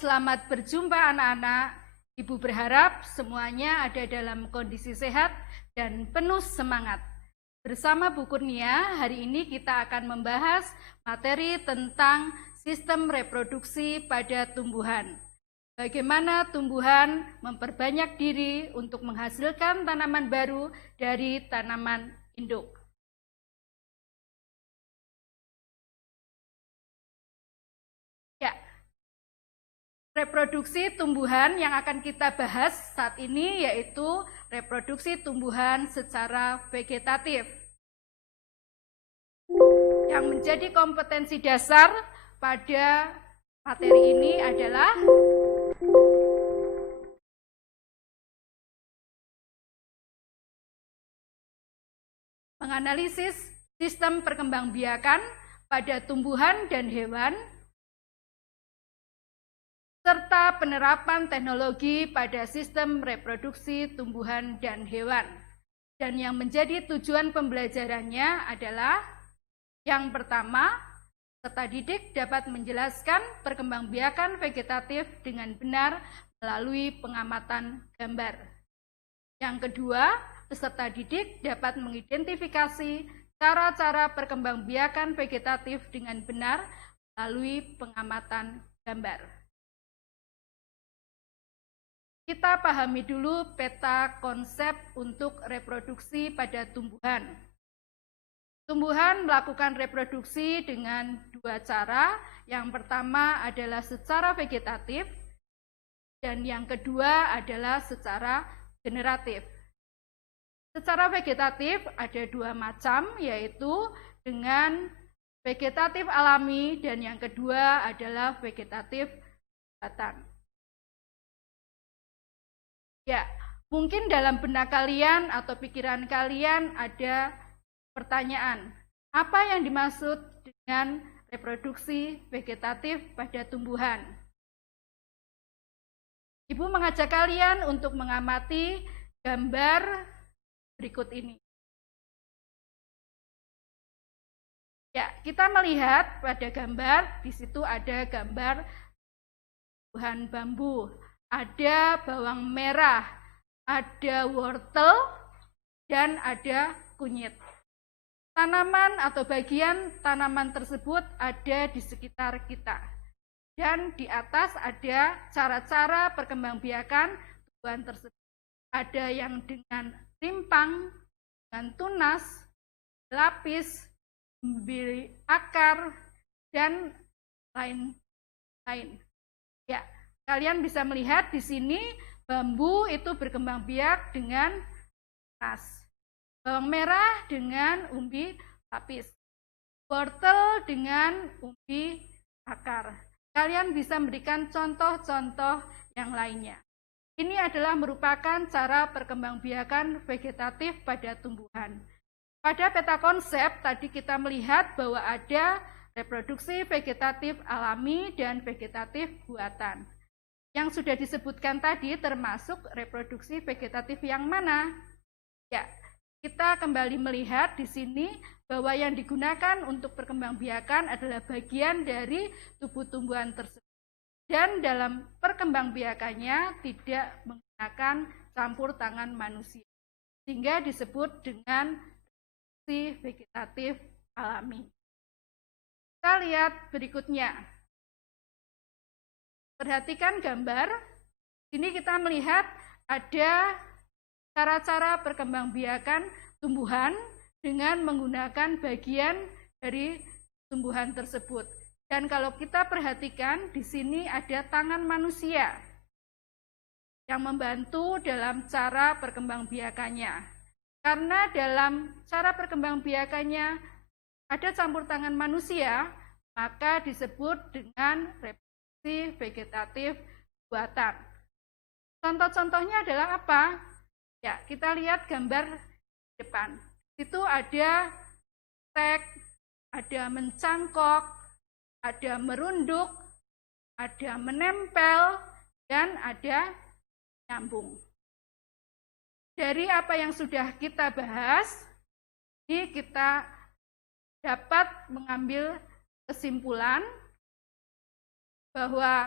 selamat berjumpa anak-anak. Ibu berharap semuanya ada dalam kondisi sehat dan penuh semangat. Bersama Bu Kurnia, hari ini kita akan membahas materi tentang sistem reproduksi pada tumbuhan. Bagaimana tumbuhan memperbanyak diri untuk menghasilkan tanaman baru dari tanaman induk. Reproduksi tumbuhan yang akan kita bahas saat ini yaitu reproduksi tumbuhan secara vegetatif. Yang menjadi kompetensi dasar pada materi ini adalah menganalisis sistem perkembangbiakan pada tumbuhan dan hewan, serta penerapan teknologi pada sistem reproduksi tumbuhan dan hewan. Dan yang menjadi tujuan pembelajarannya adalah yang pertama, peserta didik dapat menjelaskan perkembangbiakan vegetatif dengan benar melalui pengamatan gambar. Yang kedua, peserta didik dapat mengidentifikasi cara-cara perkembangbiakan vegetatif dengan benar melalui pengamatan gambar. Kita pahami dulu peta konsep untuk reproduksi pada tumbuhan. Tumbuhan melakukan reproduksi dengan dua cara. Yang pertama adalah secara vegetatif, dan yang kedua adalah secara generatif. Secara vegetatif ada dua macam, yaitu dengan vegetatif alami dan yang kedua adalah vegetatif buatan. Ya, mungkin dalam benak kalian atau pikiran kalian ada pertanyaan, apa yang dimaksud dengan reproduksi vegetatif pada tumbuhan? Ibu mengajak kalian untuk mengamati gambar berikut ini. Ya, kita melihat pada gambar, di situ ada gambar tumbuhan bambu. Ada bawang merah, ada wortel, dan ada kunyit. Tanaman atau bagian tanaman tersebut ada di sekitar kita. Dan di atas ada cara-cara perkembangbiakan tumbuhan tersebut. Ada yang dengan rimpang, dengan tunas, lapis, memberi akar, dan lain-lain. Ya. Kalian bisa melihat di sini bambu itu berkembang biak dengan tunas, bawang merah dengan umbi lapis, wortel dengan umbi akar. Kalian bisa memberikan contoh-contoh yang lainnya. Ini adalah merupakan cara perkembangbiakan vegetatif pada tumbuhan. Pada peta konsep tadi kita melihat bahwa ada reproduksi vegetatif alami dan vegetatif buatan. Yang sudah disebutkan tadi termasuk reproduksi vegetatif yang mana? Ya, kita kembali melihat di sini bahwa yang digunakan untuk perkembangbiakan adalah bagian dari tubuh tumbuhan tersebut. Dan dalam perkembangbiakannya tidak menggunakan campur tangan manusia. Sehingga disebut dengan reproduksi vegetatif alami. Kita lihat berikutnya. Perhatikan gambar, sini kita melihat ada cara-cara perkembangbiakan tumbuhan dengan menggunakan bagian dari tumbuhan tersebut. Dan kalau kita perhatikan, di sini ada tangan manusia yang membantu dalam cara perkembangbiakannya. Karena dalam cara perkembangbiakannya ada campur tangan manusia, maka disebut dengan reproduksi vegetatif buatan. Contoh-contohnya adalah apa? Ya, kita lihat gambar depan. Itu ada tek, ada mencangkok, ada merunduk, ada menempel, dan ada nyambung. Dari apa yang sudah kita bahas, ini kita dapat mengambil kesimpulan bahwa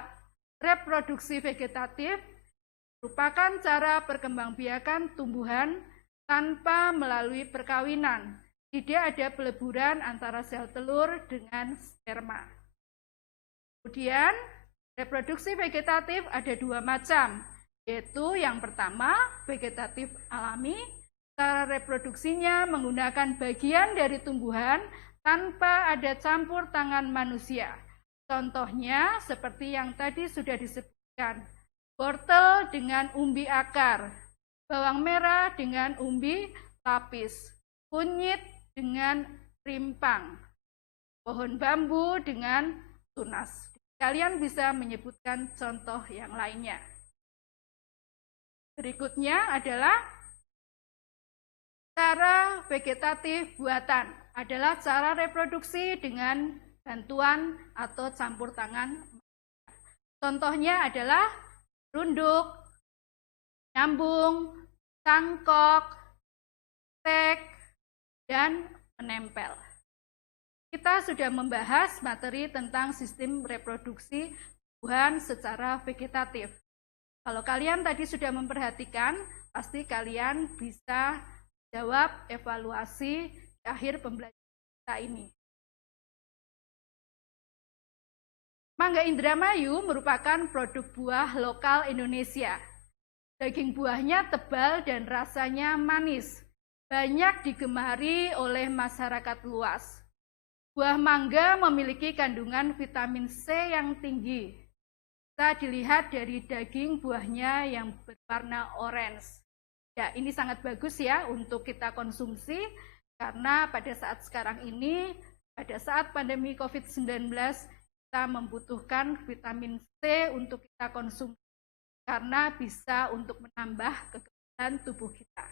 Reproduksi vegetatif merupakan cara perkembangbiakan tumbuhan tanpa melalui perkawinan. Tidak ada peleburan antara sel telur dengan sperma. Kemudian, reproduksi vegetatif ada dua macam, yaitu yang pertama, vegetatif alami. Cara reproduksinya menggunakan bagian dari tumbuhan tanpa ada campur tangan manusia. Contohnya seperti yang tadi sudah disebutkan, wortel dengan umbi akar, bawang merah dengan umbi lapis, kunyit dengan rimpang, pohon bambu dengan tunas. Kalian bisa menyebutkan contoh yang lainnya. Berikutnya adalah cara vegetatif buatan, adalah cara reproduksi dengan bantuan atau campur tangan. Contohnya adalah runduk, nyambung, cangkok, tek, dan menempel. Kita sudah membahas materi tentang sistem reproduksi tumbuhan secara vegetatif. Kalau kalian tadi sudah memperhatikan, pasti kalian bisa jawab evaluasi di akhir pembelajaran kita ini. Mangga Indramayu merupakan produk buah lokal Indonesia. Daging buahnya tebal dan rasanya manis. Banyak digemari oleh masyarakat luas. Buah mangga memiliki kandungan vitamin C yang tinggi. Bisa dilihat dari daging buahnya yang berwarna orange. Ya, ini sangat bagus ya untuk kita konsumsi, karena pada saat sekarang ini, pada saat pandemi COVID-19, kita membutuhkan vitamin C untuk kita konsumsi, karena bisa untuk menambah kekebalan tubuh kita.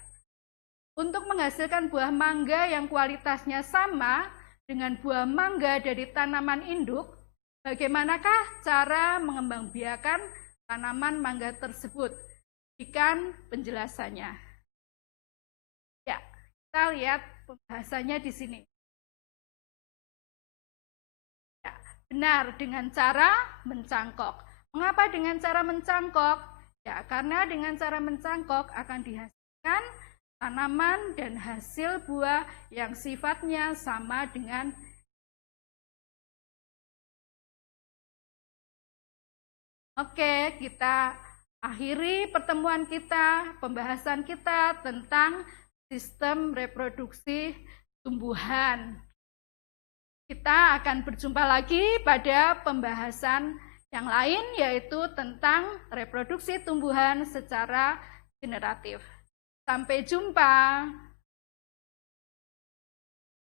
Untuk menghasilkan buah mangga yang kualitasnya sama dengan buah mangga dari tanaman induk, bagaimanakah cara mengembangbiakan tanaman mangga tersebut? Berikan penjelasannya. Ya, kita lihat pembahasannya di sini. Ya, benar, dengan cara mencangkok. Mengapa dengan cara mencangkok? Ya, karena dengan cara mencangkok akan dihasilkan tanaman dan hasil buah yang sifatnya sama dengan. Oke, kita akhiri pertemuan kita, pembahasan kita tentang sistem reproduksi tumbuhan. Kita akan berjumpa lagi pada pembahasan yang lain, yaitu tentang reproduksi tumbuhan secara generatif. Sampai jumpa.